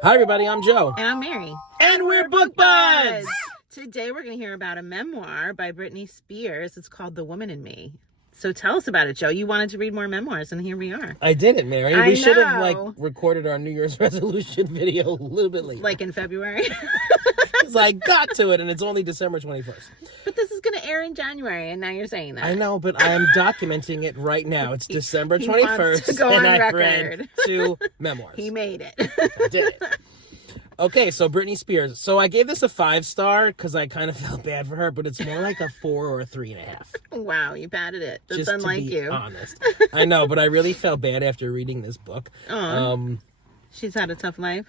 Hi, everybody. I'm Joe. And I'm Mary. And we're Book Buds! Today we're going to hear about a memoir by Britney Spears. It's called The Woman in Me. So tell us about it, Joe. You wanted to read more memoirs, and here we are. I did it, Mary. I We should have, know. recorded our New Year's resolution video a little bit later. Like in February. Because I got to it, and it's only December 21st. But this is going to air in January, and now you're saying that. I know, but I am documenting it right now. It's December 21st, wants to go on I've record. read 2 memoirs. He made it. I did it. Okay, so Britney Spears. So I gave this a 5-star because I kind of felt bad for her, but it's more like a 4 or a 3.5. Wow, you patted it. That's Just unlike to be you. honest. I know, but I really felt bad after reading this book. She's had a tough life.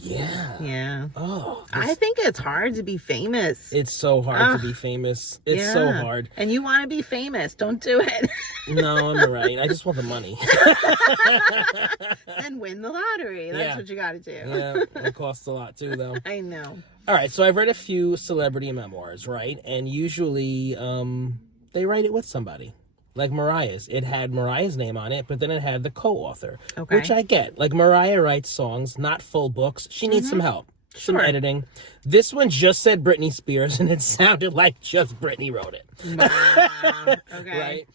Yeah. Yeah. Oh. I think it's hard to be famous. It's so hard to be famous. It's so hard. And you want to be famous. Don't do it. No, I'm all right. I just want the money. And win the lottery. That's what you got to do. Yeah, it costs a lot too, though. I know. All right, so I've read a few celebrity memoirs, right? And usually they write it with somebody. Like Mariah's. It had Mariah's name on it, but then it had the co-author, which I get. Like, Mariah writes songs, not full books. She needs some help, some editing. This one just said Britney Spears, and it sounded like just Britney wrote it. Wow. Okay. Right?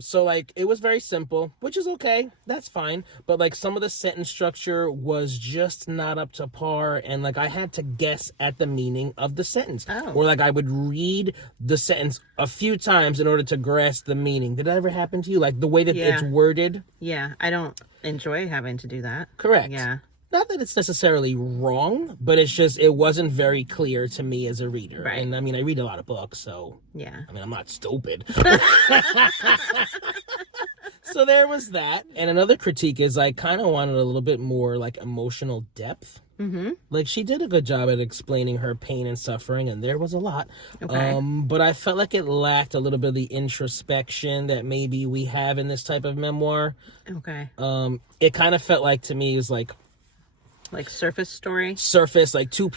So, like, it was very simple, which is okay. That's fine. But, like, some of the sentence structure was just not up to par. And, like, I had to guess at the meaning of the sentence. Or, like, I would read the sentence a few times in order to grasp the meaning. Did that ever happen to you? Like, the way that it's worded? Yeah, I don't enjoy having to do that. Correct. Yeah. Not that it's necessarily wrong, but it's just, it wasn't very clear to me as a reader. Right. And, I mean, I read a lot of books, so... Yeah. I mean, I'm not stupid. So there was that. And another critique is I kind of wanted a little bit more, like, emotional depth. Mm-hmm. Like, she did a good job at explaining her pain and suffering, and there was a lot. Okay. But I felt like it lacked a little bit of the introspection that maybe we have in this type of memoir. Okay. It kind of felt like, to me, it was like surface story? Surface, like two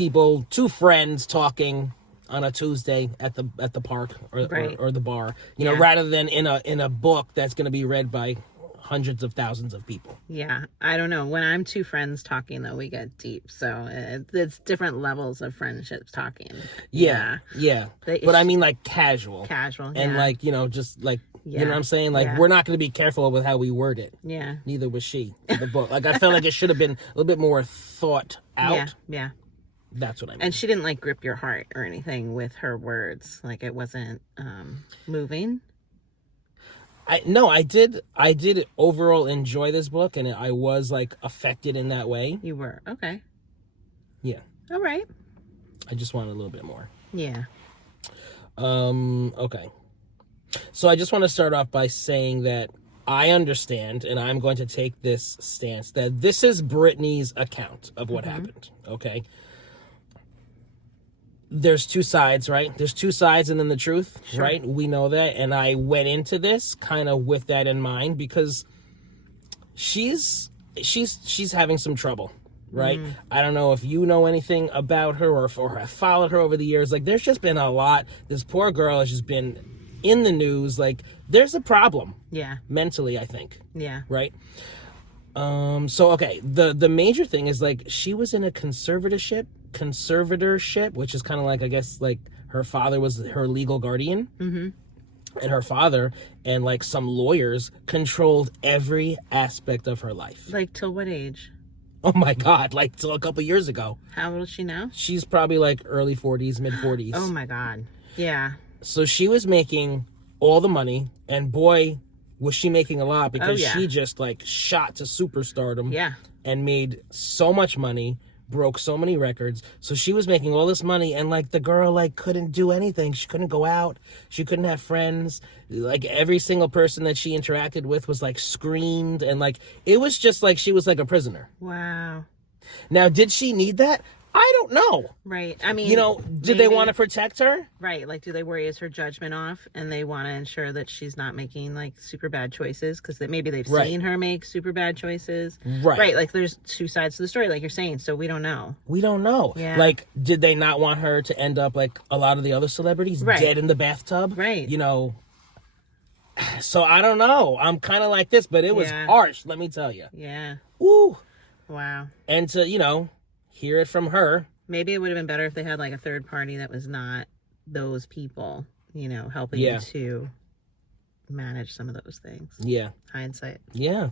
friends talking on a Tuesday at the park or the bar, you know, rather than in a book that's going to be read by hundreds of thousands of people. Yeah, I don't know. When I'm two friends talking, though, we get deep. So it's different levels of friendships talking. Yeah. But I mean, like, casual. And, like, you know, just, like, you know what I'm saying? Like, we're not going to be careful with how we word it. Yeah. Neither was she in the book. Like, I felt like it should have been a little bit more thought out. Yeah. That's what I mean. And she didn't, like, grip your heart or anything with her words. Like, it wasn't moving. I did overall enjoy this book, and I was, like, affected in that way. You were. Okay. Yeah. All right. I just wanted a little bit more. Yeah. Okay. So I just want to start off by saying that I understand, and I'm going to take this stance, that this is Britney's account of what happened, okay? There's two sides, right? There's two sides and then the truth, right? We know that, and I went into this kind of with that in mind because she's having some trouble, right? I don't know if you know anything about her or have followed her over the years. Like, there's just been a lot. This poor girl has just been in the news. Like, there's a problem. Yeah. Mentally, I think. Yeah. Right? So, okay, the major thing is, like, she was in a conservatorship, which is kind of like, I guess, like, her father was her legal guardian. Mm-hmm. And her father and, like, some lawyers controlled every aspect of her life. Like, till what age? Oh, my God. Like, till a couple years ago. How old is she now? She's probably, like, early 40s, mid 40s. Oh, my God. Yeah. So she was making all the money, and boy, was she making a lot, because she just, like, shot to superstardom. Yeah. And made so much money, broke so many records. So she was making all this money, and, like, the girl, like, couldn't do anything. She couldn't go out. She couldn't have friends. Like, every single person that she interacted with was, like, screened, and, like, it was just like she was like a prisoner. Wow. Now, did she need that? I don't know. Right. I mean, you know, did they want to protect her? Right. Like, do they worry is her judgment off, and they want to ensure that she's not making, like, super bad choices because maybe they've seen her make super bad choices. Right. Like, there's two sides to the story, like you're saying. So we don't know. Yeah. Like, did they not want her to end up like a lot of the other celebrities, dead in the bathtub? Right. You know. So I don't know. I'm kind of like this, but it was harsh. Let me tell you. Yeah. Ooh. Wow. And to, hear it from her. Maybe it would have been better if they had like a third party that was not those people, helping you to manage some of those things. Yeah. Hindsight. Yeah.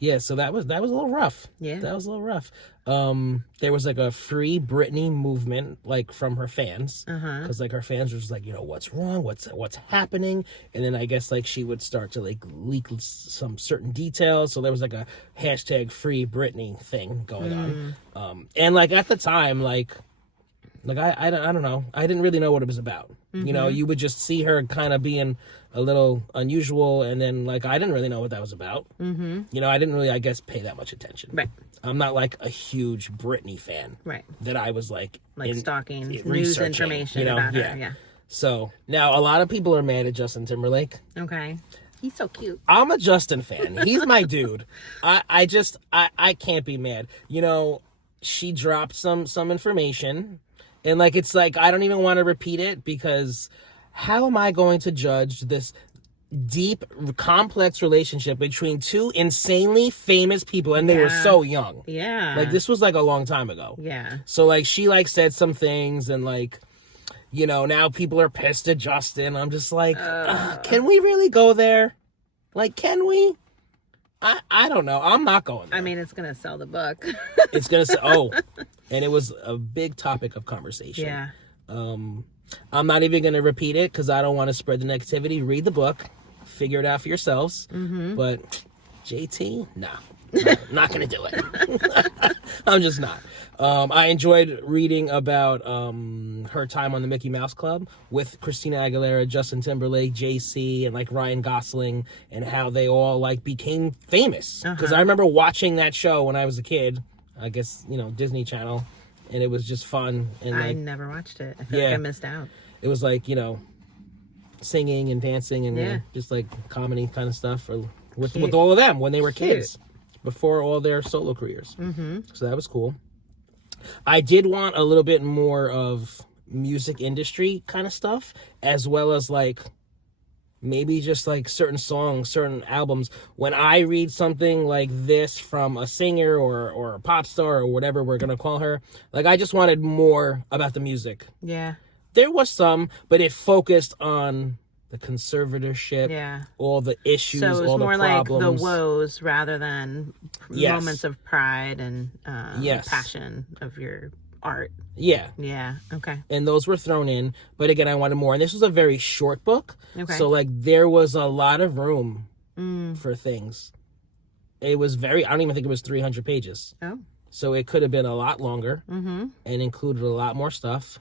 Yeah, so that was a little rough. Yeah. That was a little rough. There was like a free Britney movement, like from her fans. Because like her fans were just like, what's wrong? What's happening? And then I guess like she would start to like leak some certain details. So there was like a hashtag free Britney thing going on. And like at the time, like I don't know. I didn't really know what it was about. You would just see her kind of being a little unusual, and then like I didn't really know what that was about. I didn't really, I guess, pay that much attention. Right. I'm not like a huge Britney fan. Right. That I was like stalking news information about her. Yeah. So now a lot of people are mad at Justin Timberlake. Okay. He's so cute. I'm a Justin fan. He's my dude. I can't be mad. She dropped some information. And, like, it's like, I don't even want to repeat it because how am I going to judge this deep, complex relationship between two insanely famous people? And they were so young. Yeah. Like, this was, like, a long time ago. Yeah. So, like, she, like, said some things and, like, now people are pissed at Justin. I'm just like, can we really go there? Like, can we? I don't know. I'm not going there. I mean, it's going to sell the book. It's going to and it was a big topic of conversation. Yeah. I'm not even going to repeat it because I don't want to spread the negativity. Read the book. Figure it out for yourselves. But JT, no. Not going to do it. I'm just not. I enjoyed reading about her time on the Mickey Mouse Club with Christina Aguilera, Justin Timberlake, JC, and like Ryan Gosling, and how they all like became famous. Because I remember watching that show when I was a kid. I guess Disney Channel, and it was just fun. And I like, never watched it. I feel like I missed out. It was like singing and dancing and just like comedy kind of stuff with all of them when they were kids. Before all their solo careers. So that was cool. I did want a little bit more of music industry kind of stuff, as well as like maybe just like certain songs, certain albums. When I read something like this from a singer or a pop star or whatever we're going to call her, like I just wanted more about the music. Yeah. There was some, but it focused on the conservatorship, all the issues, so it was all the more problems. like the woes rather than moments of pride and passion of your art. Yeah. Okay. And those were thrown in, but again, I wanted more. And this was a very short book, so like there was a lot of room for things. It was I don't even think it was 300 pages. Oh. So it could have been a lot longer and included a lot more stuff.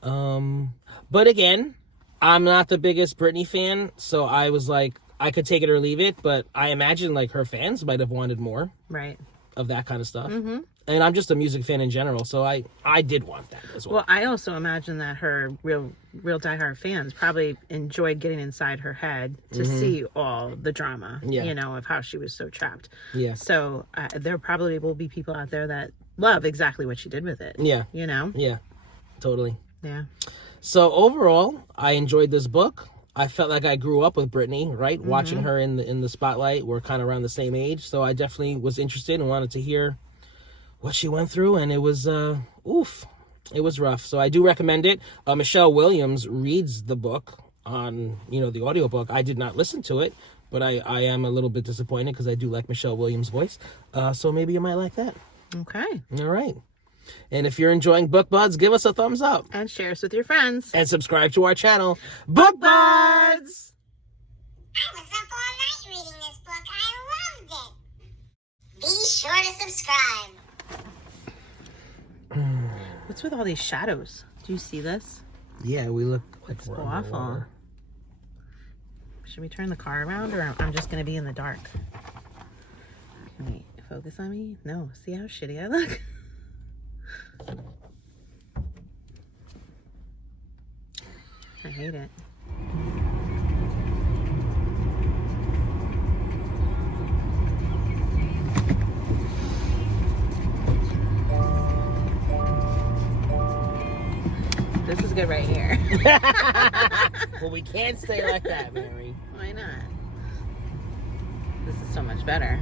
But again, I'm not the biggest Britney fan, so I was like, I could take it or leave it, but I imagine like her fans might have wanted more of that kind of stuff. And I'm just a music fan in general, so I did want that as well. Well, I also imagine that her real diehard fans probably enjoyed getting inside her head to see all the drama, of how she was so trapped. Yeah. So there probably will be people out there that love exactly what she did with it. Yeah. Yeah, totally. Yeah. So overall, I enjoyed this book. I felt like I grew up with Britney, right? Watching her in the spotlight. We're kind of around the same age, so I definitely was interested and wanted to hear what she went through, and it was it was rough. So I do recommend it. Michelle Williams reads the book on the audiobook. I did not listen to it, but I am a little bit disappointed because I do like Michelle Williams' voice. So maybe you might like that. Okay. All right. And if you're enjoying Book Buds, give us a thumbs up. And share us with your friends. And subscribe to our channel, Book Buds! I was up all night reading this book. I loved it. Be sure to subscribe. What's with all these shadows? Do you see this? Yeah, we look like It's we're awful. underwater. Should we turn the car around, or I'm just going to be in the dark? Can we focus on me? No. See how shitty I look? I hate it. This is good right here. Well, we can't stay like that, Mary. Why not? This is so much better.